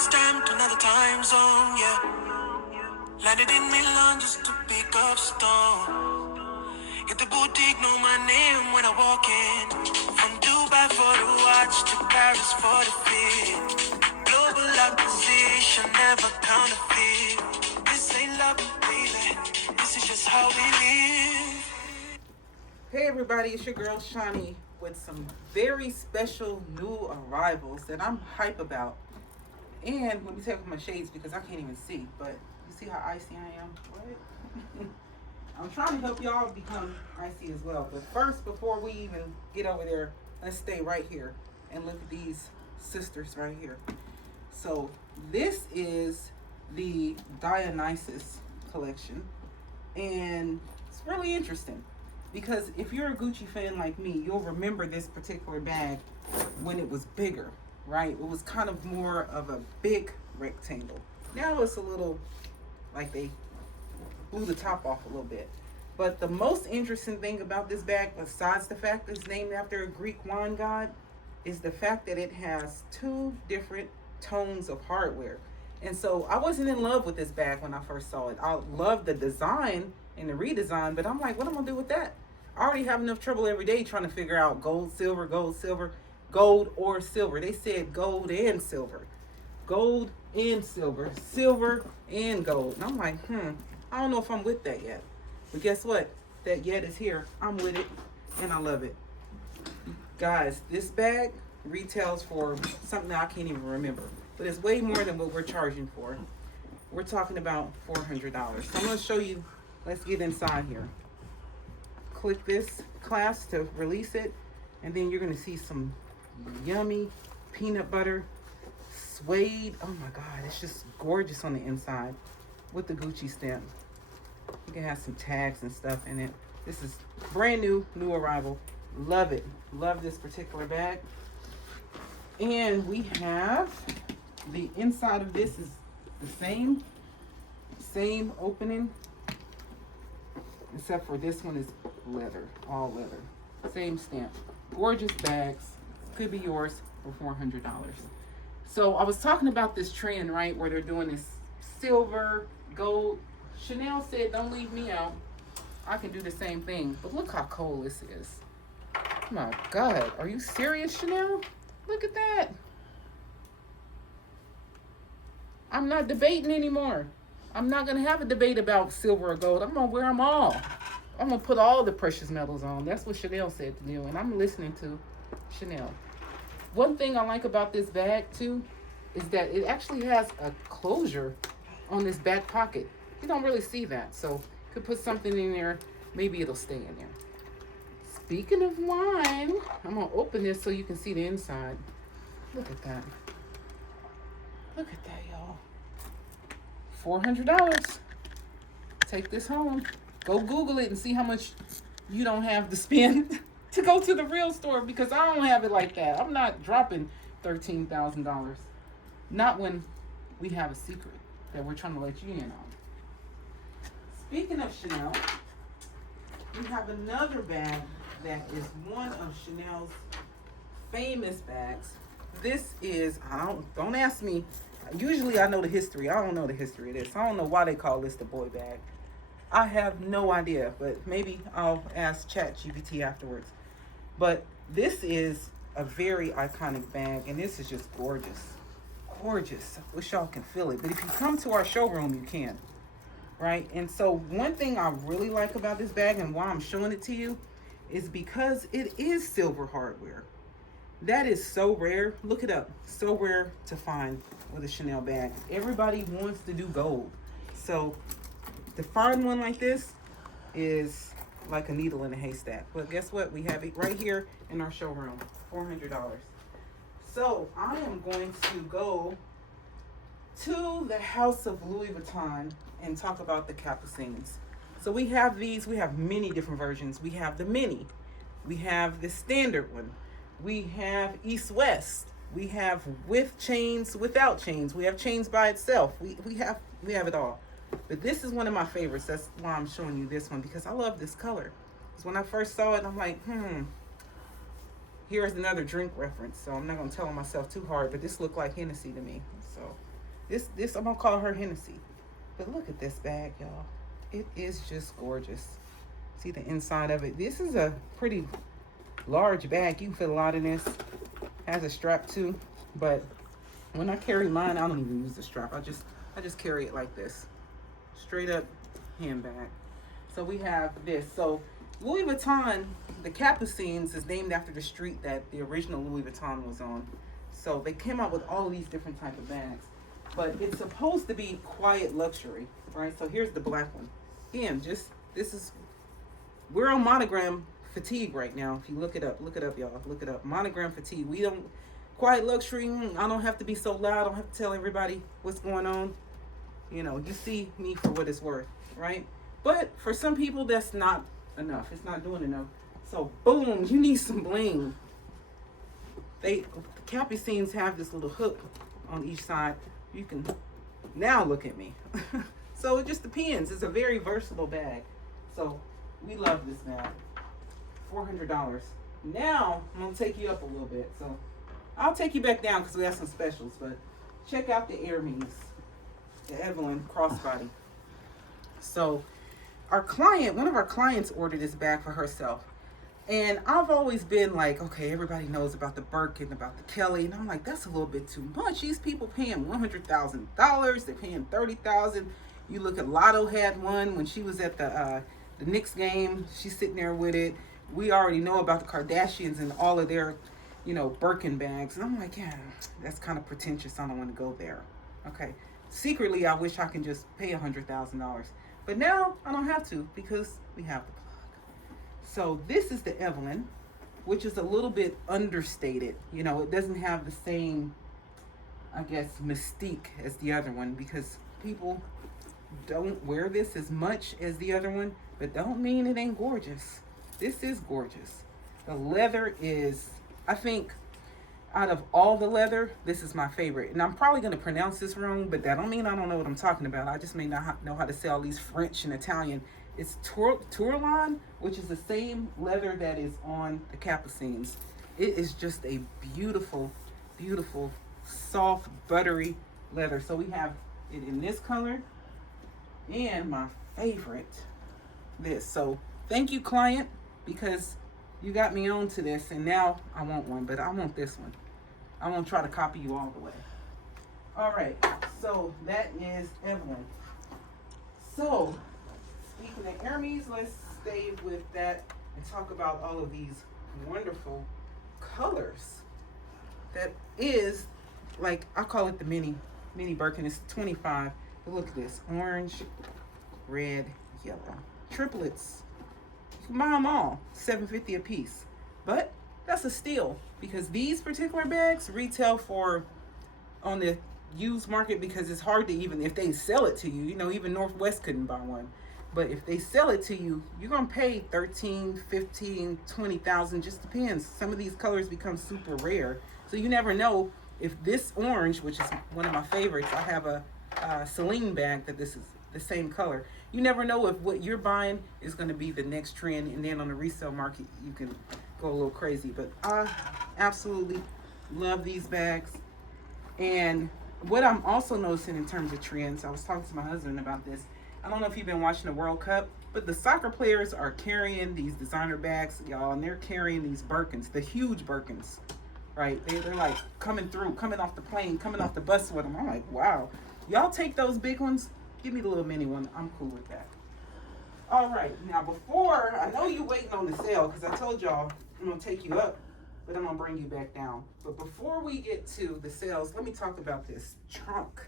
stamped another time zone, yeah. Landed in Milan just to pick up stone. Get the boutique know my name when I walk in. From Dubai for the watch to Paris for the fit. Global acquisition, never counterfeit. This ain't love, baby. This is just how we live. Hey everybody, it's your girl Shani with some very special new arrivals that I'm hype about. And let me take off my shades because I can't even see. But you see how icy I am? What? I'm trying to help y'all become icy as well. But first, before we even get over there, let's stay right here and look at these sisters right here. So this is the Dionysus collection. And it's really interesting because if you're a Gucci fan like me, you'll remember this particular bag when it was bigger, right? It was kind of more of a big rectangle. Now it's a little like they blew the top off a little bit. But the most interesting thing about this bag, besides the fact that it's named after a Greek wine god, is the fact that it has two different tones of hardware. And so I wasn't in love with this bag when I first saw it. I loved the design and the redesign, but I'm like, what am I gonna do with that? I already have enough trouble every day trying to figure out gold, silver, gold or silver. They said gold and silver. Gold and silver, silver and gold. And I'm like, I don't know if I'm with that yet. But guess what? That yet is here. I'm with it and I love it. Guys, this bag retails for something I can't even remember. But it's way more than what we're charging for. We're talking about $400. So I'm going to show you. Let's get inside here. Click this clasp to release it. And then you're going to see some yummy peanut butter suede. Oh my God, it's just gorgeous on the inside with the Gucci stamp. You can have some tags and stuff in it. This is brand new arrival. Love it. Love this particular bag. And we have the inside of this is the same opening, except for this one is leather, all leather. Same stamp. Gorgeous bags. Could be yours for $400. So I was talking about this trend, right, where they're doing this silver, gold. Chanel said, don't leave me out. I can do the same thing. But look how cold this is. Oh my God. Are you serious, Chanel? Look at that. I'm not debating anymore. I'm not going to have a debate about silver or gold. I'm going to wear them all. I'm going to put all the precious metals on. That's what Chanel said to do. And I'm listening to Chanel. One thing I like about this bag, too, is that it actually has a closure on this back pocket. You don't really see that. So you could put something in there. Maybe it'll stay in there. Speaking of wine, I'm going to open this so you can see the inside. Look at that. Look at that, y'all. $400. Take this home. Go Google it and see how much you don't have to spend to go to the real store, because I don't have it like that. I'm not dropping $13,000. Not when we have a secret that we're trying to let you in on. Speaking of Chanel, we have another bag that is one of Chanel's famous bags. This is, don't ask me. Usually I know the history. I don't know the history of this. I don't know why they call this the boy bag. I have no idea, but maybe I'll ask ChatGPT afterwards. But this is a very iconic bag, and this is just gorgeous. Gorgeous. I wish y'all can feel it. But if you come to our showroom, you can. Right? And so one thing I really like about this bag and why I'm showing it to you is because it is silver hardware. That is so rare. Look it up. So rare to find with a Chanel bag. Everybody wants to do gold. So to find one like this is like a needle in a haystack. But guess what? We have it right here in our showroom. $400. So I am going to go to the House of Louis Vuitton and talk about the Capucines. So we have these. We have many different versions. We have the mini. We have the standard one. We have East-West. We have with chains, without chains. We have chains by itself. We have it all. But this is one of my favorites. That's why I'm showing you this one, because I love this color. Because when I first saw it, I'm like, Here's another drink reference. So I'm not going to tell myself too hard, but this looked like Hennessy to me. So This I'm gonna call her Hennessy. But look at this bag, y'all. It is just gorgeous. See the inside of it. This is a pretty large bag. You can fit a lot in this. Has a strap too, but when I carry mine, I don't even use the strap. I just carry it like this, straight up handbag. So we have this. So Louis Vuitton, the Capucines is named after the street that the original Louis Vuitton was on. So they came out with all of these different type of bags, but it's supposed to be quiet luxury, right? So here's the black one. Again, we're on Monogram fatigue right now. If you look it up, y'all. Look it up. Monogram fatigue. We don't quiet luxury. I don't have to be so loud. I don't have to tell everybody what's going on. You see me for what it's worth, right? But for some people, that's not enough. It's not doing enough. So boom, you need some bling. The Capucines have this little hook on each side. You can now look at me. So it just depends. It's a very versatile bag. So we love this bag. $400. Now I'm gonna take you up a little bit. So I'll take you back down because we have some specials. But check out the Hermes, the Evelyn crossbody. So one of our clients ordered this bag for herself. And I've always been like, okay, everybody knows about the Birkin, about the Kelly. And I'm like, that's a little bit too much. These people paying $100,000. They're paying $30,000. You look at Lotto had one when she was at the Knicks game. She's sitting there with it. We already know about the Kardashians and all of their, Birkin bags. And I'm like, yeah, that's kind of pretentious. I don't want to go there. Okay. Secretly, I wish I can just pay $100,000. But now I don't have to because we have the plug. So this is the Evelyn, which is a little bit understated. It doesn't have the same, I guess, mystique as the other one because people don't wear this as much as the other one, but don't mean it ain't gorgeous. This is gorgeous. The leather is, I think, out of all the leather, this is my favorite. And I'm probably going to pronounce this wrong, but that don't mean I don't know what I'm talking about. I just may not know how to say all these French and Italian. It's Tourlon, which is the same leather that is on the Capucines. It is just a beautiful, beautiful, soft, buttery leather. So we have it in this color and my favorite, this. So thank you, client, because you got me on to this, and now I want one, but I want this one. I won't try to copy you all the way. All right, so that is Evelyn. So, speaking of Hermes, let's stay with that and talk about all of these wonderful colors. That is, like, I call it the mini Birkin. It's 25. But look at this, orange, red, yellow. Triplets. You can buy them all, $7.50 a piece. But that's a steal because these particular bags retail for, on the used market, because it's hard to, even if they sell it to you, even Northwest couldn't buy one. But if they sell it to you, you're going to pay $13,000, $15,000, $20,000, just depends. Some of these colors become super rare. So you never know if this orange, which is one of my favorites, I have a Celine bag that this is the same color. You never know if what you're buying is going to be the next trend, and then on the resale market, you can go a little crazy. But I absolutely love these bags. And what I'm also noticing in terms of trends, I was talking to my husband about this. I don't know if you've been watching the World Cup, but the soccer players are carrying these designer bags, y'all, and they're carrying these Birkins, the huge Birkins, right? They're like coming off the plane, coming off the bus with them. I'm like, wow. Y'all take those big ones. Give me the little mini one. I'm cool with that. All right. Now, before, I know you're waiting on the sale because I told y'all I'm going to take you up, but I'm going to bring you back down. But before we get to the sales, let me talk about this trunk,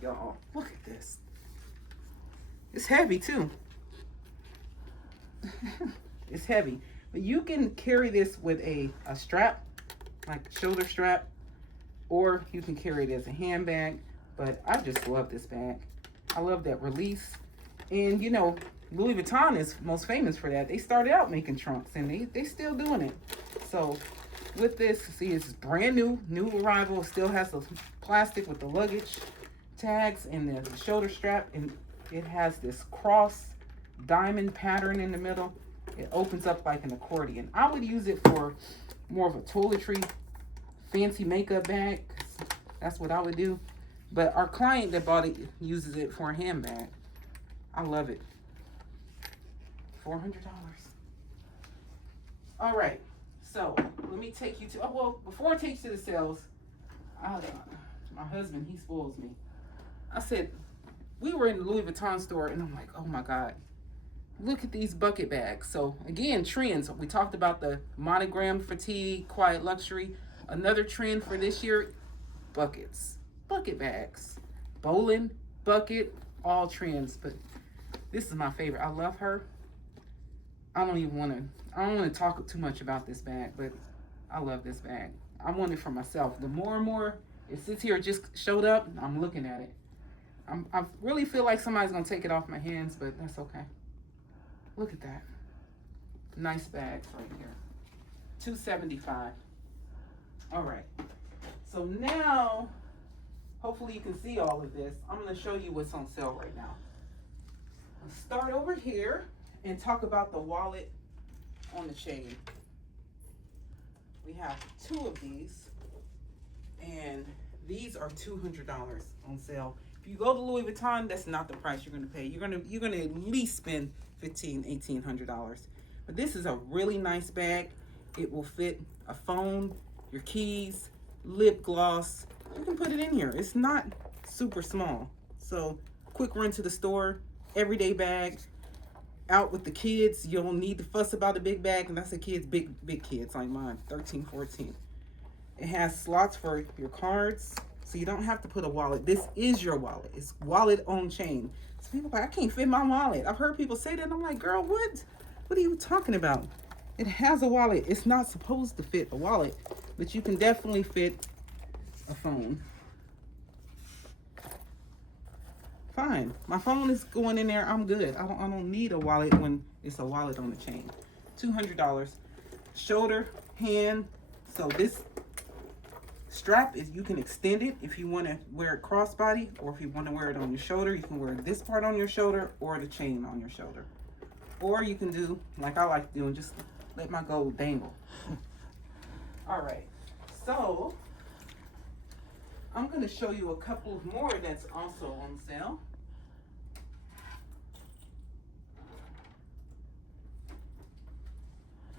y'all. Look at this. It's heavy, too. It's heavy. But you can carry this with a strap, like a shoulder strap, or you can carry it as a handbag. But I just love this bag. I love that release. And, Louis Vuitton is most famous for that. They started out making trunks, and they still doing it. So with this, see, it's brand new arrival. It still has the plastic with the luggage tags and the shoulder strap, and it has this cross diamond pattern in the middle. It opens up like an accordion. I would use it for more of a toiletry, fancy makeup bag. That's what I would do. But our client that bought it uses it for a handbag. I love it. $400. All right. So let me take you to, oh, well, before I take you to the sales, my husband, he spoils me. I said, we were in the Louis Vuitton store, and I'm like, oh my God, look at these bucket bags. So again, trends. We talked about the monogram fatigue, quiet luxury. Another trend for this year, buckets, bucket bags, bowling, bucket, all trends. But this is my favorite. I love her. I don't want to talk too much about this bag, but I love this bag. I want it for myself. The more and more it sits here, it just showed up, I'm looking at it. I really feel like somebody's going to take it off my hands, but that's okay. Look at that. Nice bags right here. $275. All right. So now, hopefully you can see all of this. I'm going to show you what's on sale right now. Let's start over here and talk about the wallet on the chain. We have 2 of these, and these are $200 on sale. If you go to Louis Vuitton, that's not the price you're going to pay. You're going to at least spend $1,800. But this is a really nice bag. It will fit a phone, your keys, lip gloss. You can put it in here. It's not super small. So quick run to the store, everyday bag. Out with the kids, you don't need to fuss about a big bag, and that's a kids, big kids like mine, 13, 14. It has slots for your cards, so you don't have to put a wallet. This is your wallet. It's wallet on chain. So people are like, I can't fit my wallet. I've heard people say that, and I'm like, girl, what are you talking about? It has a wallet. It's not supposed to fit a wallet, but you can definitely fit a phone. Fine, my phone is going in there. I'm good. I don't need a wallet when it's a wallet on the chain. $200. Shoulder, hand. So this strap is, you can extend it if you want to wear it crossbody, or if you want to wear it on your shoulder, you can wear this part on your shoulder or the chain on your shoulder. Or you can do like I like to do and just let my gold dangle. All right, so I'm going to show you a couple more that's also on sale.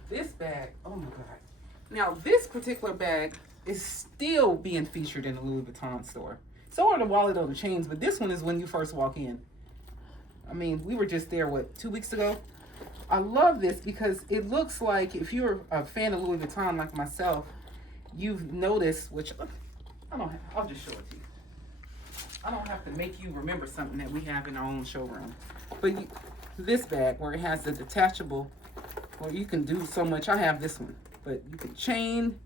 This bag, oh my God. Now, this particular bag is still being featured in the Louis Vuitton store. So are the wallet on the chains, but this one is when you first walk in. I mean, we were just there, 2 weeks ago? I love this because it looks like, if you're a fan of Louis Vuitton like myself, you've noticed, which I'll just show it to you. I don't have to make you remember something that we have in our own showroom. But this bag, where it has the detachable, where you can do so much. I have this one, but you can chain,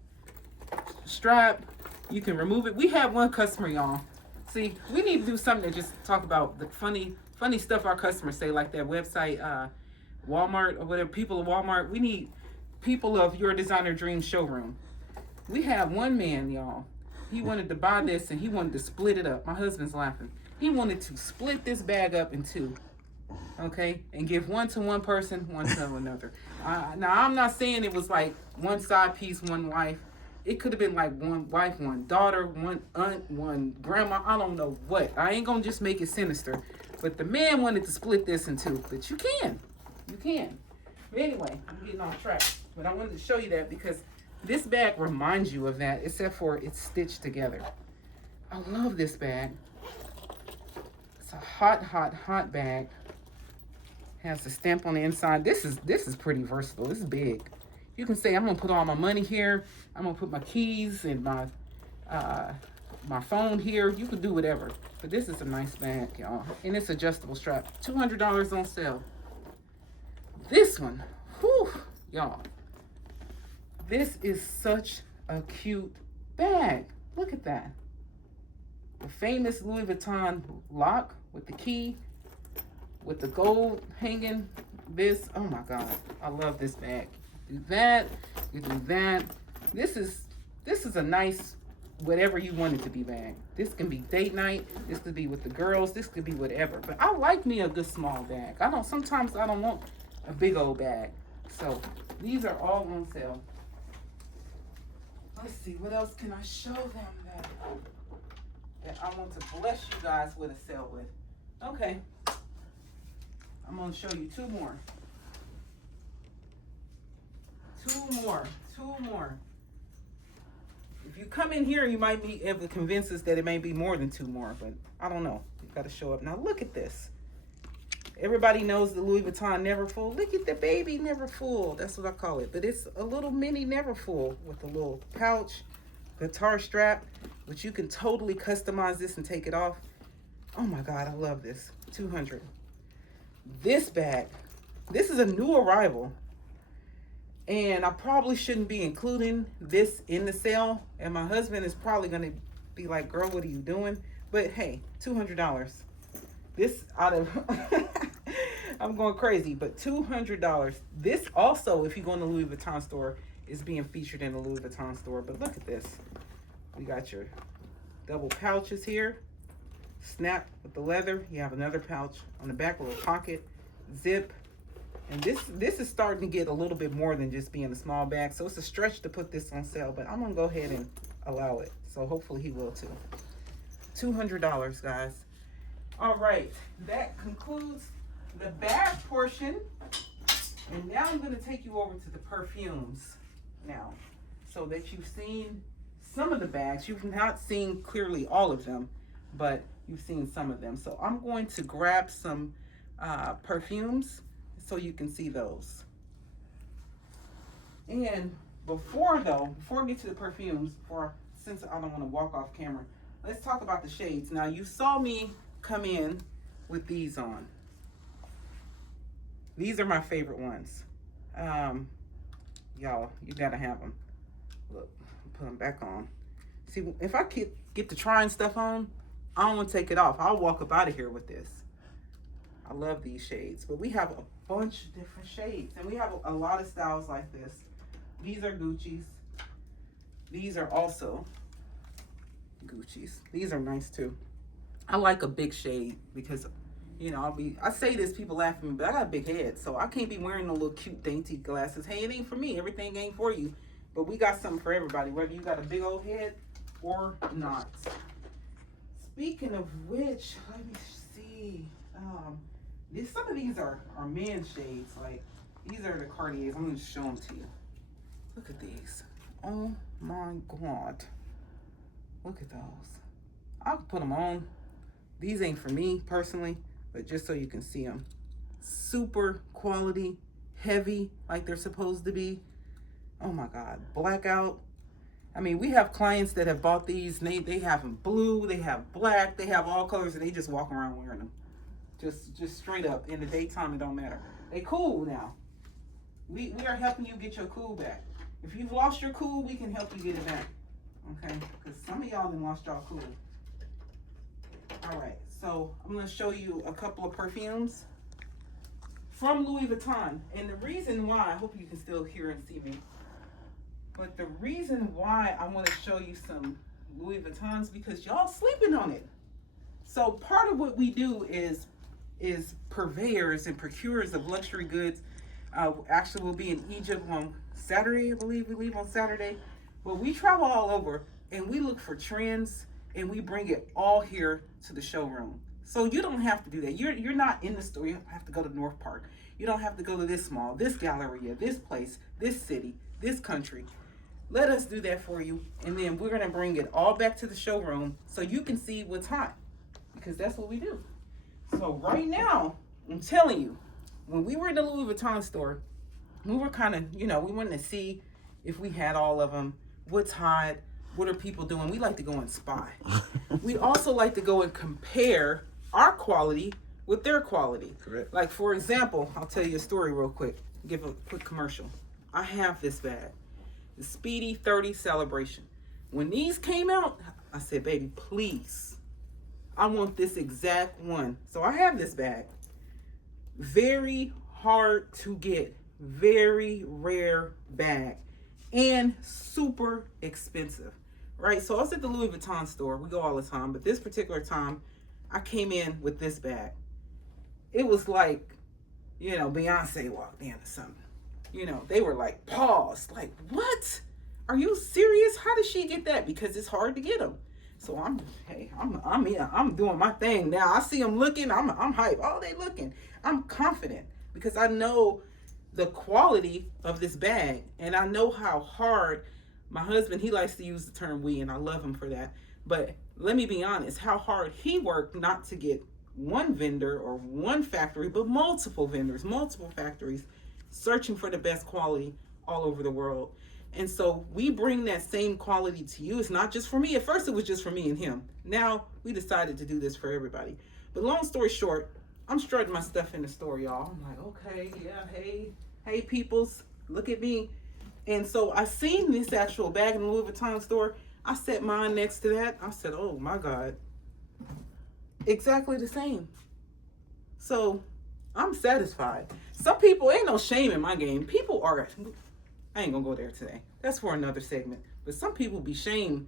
strap, you can remove it. We had one customer, y'all. See, we need to do something to just talk about the funny stuff our customers say, like that website, Walmart or whatever, people of Walmart. We need people of Your Designer Dream showroom. We have one man, y'all. He wanted to buy this and he wanted to split it up. My husband's laughing. He wanted to split this bag up in 2, okay? And give one to one person, one to another. Now, I'm not saying it was like one side piece, one wife. It could have been like one wife, one daughter, one aunt, one grandma. I don't know what. I ain't going to just make it sinister. But the man wanted to split this in 2. But you can. You can. But anyway, I'm getting off track. But I wanted to show you that because this bag reminds you of that, except for it's stitched together. I love this bag. It's a hot bag. Has the stamp on the inside. This is pretty versatile. This is big. You can say, I'm gonna put all my money here. I'm gonna put my keys and my phone here. You can do whatever. But this is a nice bag, y'all. And it's adjustable strap. $200 on sale. This one, whew, y'all. This is such a cute bag. Look at that. The famous Louis Vuitton lock with the key, with the gold hanging. This, oh my God, I love this bag. Do that, you do that. This is a nice, whatever you want it to be bag. This can be date night. This could be with the girls. This could be whatever. But I like me a good small bag. Sometimes I don't want a big old bag. So these are all on sale. Let's see, what else can I show them that I want to bless you guys with a sale with. Okay. I'm going to show you two more. Two more. If you come in here, you might be able to convince us that it may be more than two more, but I don't know. You got to show up. Now look at this. Everybody knows the Louis Vuitton Neverfull. Look at the baby Neverfull. That's what I call it. But it's a little mini Neverfull with a little pouch, guitar strap, which you can totally customize this and take it off. Oh my God, I love this. $200. This bag, this is a new arrival. And I probably shouldn't be including this in the sale. And my husband is probably going to be like, girl, what are you doing? But hey, $200. This out of, I'm going crazy, but $200. This also, if you go in the Louis Vuitton store, is being featured in the Louis Vuitton store. But look at this. We got your double pouches here. Snap with the leather. You have another pouch on the back, a little pocket, zip. And this is starting to get a little bit more than just being a small bag. So it's a stretch to put this on sale, but I'm going to go ahead and allow it. So hopefully he will too. $200, guys. All right. That concludes the bag portion. And now I'm going to take you over to the perfumes now, so that you've seen some of the bags. You've not seen clearly all of them, but you've seen some of them. So I'm going to grab some perfumes so you can see those. And before we get to the perfumes, since I don't want to walk off camera, let's talk about the shades. Now, you saw me come in with these on. These are my favorite ones. Y'all, you gotta have them. Look, put them back on. See, if I get to trying stuff on, I don't want to take it off. I'll walk up out of here with this. I love these shades, but we have a bunch of different shades, and we have a lot of styles like this. These are Gucci's. These are also Gucci's. These are nice too. I like a big shade because, you know, I say this, people laugh at me, but I got a big head, so I can't be wearing no little cute dainty glasses. Hey, it ain't for me. Everything ain't for you. But we got something for everybody, whether you got a big old head or not. Speaking of which, let me see. Some of these are men's shades. Like, these are the Cartiers. I'm going to show them to you. Look at these. Oh my God. Look at those. I'll put them on. These ain't for me personally, but just so you can see them. Super quality, heavy, like they're supposed to be. Oh my God. Blackout. I mean, we have clients that have bought these, and they have them blue, they have black, they have all colors, and they just walk around wearing them. Just straight up. In the daytime, it don't matter. They cool now. We are helping you get your cool back. If you've lost your cool, we can help you get it back. Okay? Because some of y'all done lost y'all cool. All right. So I'm going to show you a couple of perfumes from Louis Vuitton. And the reason why, I hope you can still hear and see me, but the reason why I want to show you some Louis Vuittons because y'all sleeping on it. So part of what we do is purveyors and procurers of luxury goods. Actually, we'll be in Egypt on Saturday, I believe we leave on Saturday. But we travel all over and we look for trends and we bring it all here to the showroom. So you don't have to do that. You're not in the store. You don't have to go to North Park. You don't have to go to this mall, this galleria, this place, this city, this country. Let us do that for you. And then we're going to bring it all back to the showroom so you can see what's hot. Because that's what we do. So right now, I'm telling you, when we were in the Louis Vuitton store, we were kind of, we wanted to see if we had all of them, what's hot, what are people doing. We like to go and spy. We also like to go and compare our quality with their quality. Correct. Like, for example, I'll tell you a story real quick. Give a quick commercial. I have this bag, the Speedy 30 Celebration. When these came out, I said, baby, please, I want this exact one. So I have this bag. Very hard to get. Very rare bag. And super expensive. Right? So I was at the Louis Vuitton store. We go all the time. But this particular time, I came in with this bag. It was like, Beyonce walked in or something. They were like, paused. Like, what? Are you serious? How did she get that? Because it's hard to get them. So I'm doing my thing now. I see them looking. I'm hype. Oh, they looking. I'm confident because I know the quality of this bag, and I know how hard my husband. He likes to use the term "we," and I love him for that. But let me be honest, how hard he worked not to get one vendor or one factory, but multiple vendors, multiple factories, searching for the best quality all over the world. And so we bring that same quality to you. It's not just for me. At first, it was just for me and him. Now we decided to do this for everybody. But long story short, I'm strutting my stuff in the store, y'all. I'm like, okay, yeah, hey, peoples, look at me. And so I seen this actual bag in the Louis Vuitton store. I set mine next to that. I said, oh my God, exactly the same. So I'm satisfied. Some people, ain't no shame in my game. People are, I ain't gonna go there today. That's for another segment. But some people be shamed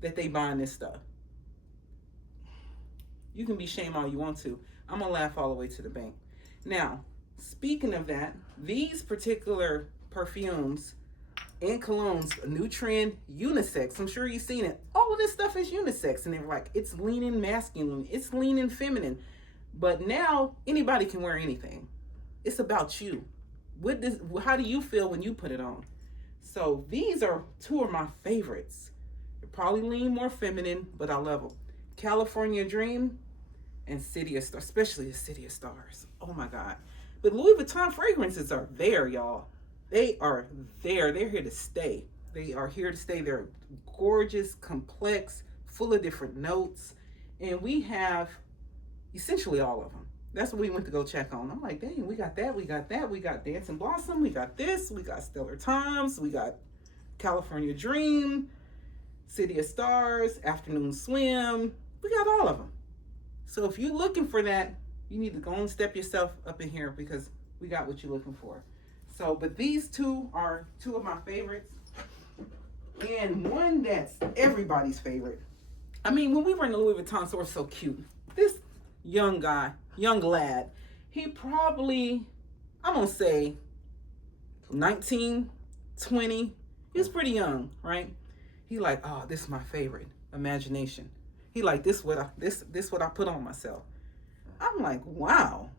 that they buying this stuff. You can be shamed all you want to. I'm gonna laugh all the way to the bank. Now, speaking of that, these particular perfumes and colognes, a new trend, unisex. I'm sure you've seen it. All of this stuff is unisex, and they're like, it's leaning masculine, it's leaning feminine. But now anybody can wear anything. It's about you. How do you feel when you put it on? So these are two of my favorites. They probably lean more feminine, but I love them. California Dream and City of Stars, especially the City of Stars. Oh my God. But Louis Vuitton fragrances are there, y'all. They are there. They're here to stay. They are here to stay. They're gorgeous, complex, full of different notes. And we have essentially all of them. That's what we went to go check on. I'm like, dang, we got that, we got that, we got Dancing Blossom, we got this, we got Stellar Times, we got California Dream, City of Stars, Afternoon Swim. We got all of them. So if you're looking for that, you need to go and step yourself up in here because we got what you're looking for. So, but these two are two of my favorites. And one that's everybody's favorite. I mean, when we were in the Louis Vuitton store, so cute. This young lad, he probably, I'm gonna say 19, 20. He was pretty young, right? He like, oh, this is my favorite, Imagination. He like, this what I put on myself. I'm like, wow,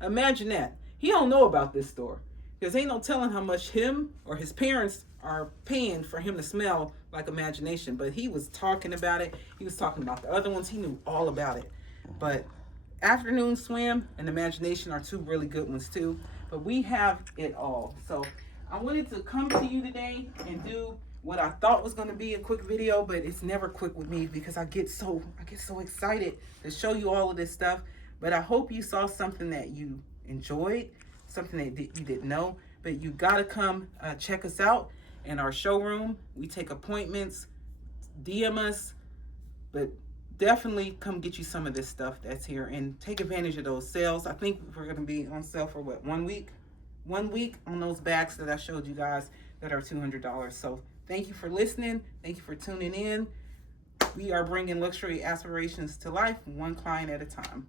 imagine that. He don't know about this store because ain't no telling how much him or his parents are paying for him to smell like Imagination. But he was talking about it. He was talking about the other ones. He knew all about it. But Afternoon Swim and Imagination are two really good ones too. But we have it all. So I wanted to come to you today and do what I thought was going to be a quick video, but it's never quick with me because I get so excited to show you all of this stuff. But I hope you saw something that you enjoyed, something that you didn't know. But you got to come check us out in our showroom. We take appointments, DM us, but definitely come get you some of this stuff that's here and take advantage of those sales. I think we're going to be on sale for what, 1 week? 1 week on those bags that I showed you guys that are $200. So thank you for listening. Thank you for tuning in. We are bringing luxury aspirations to life, one client at a time.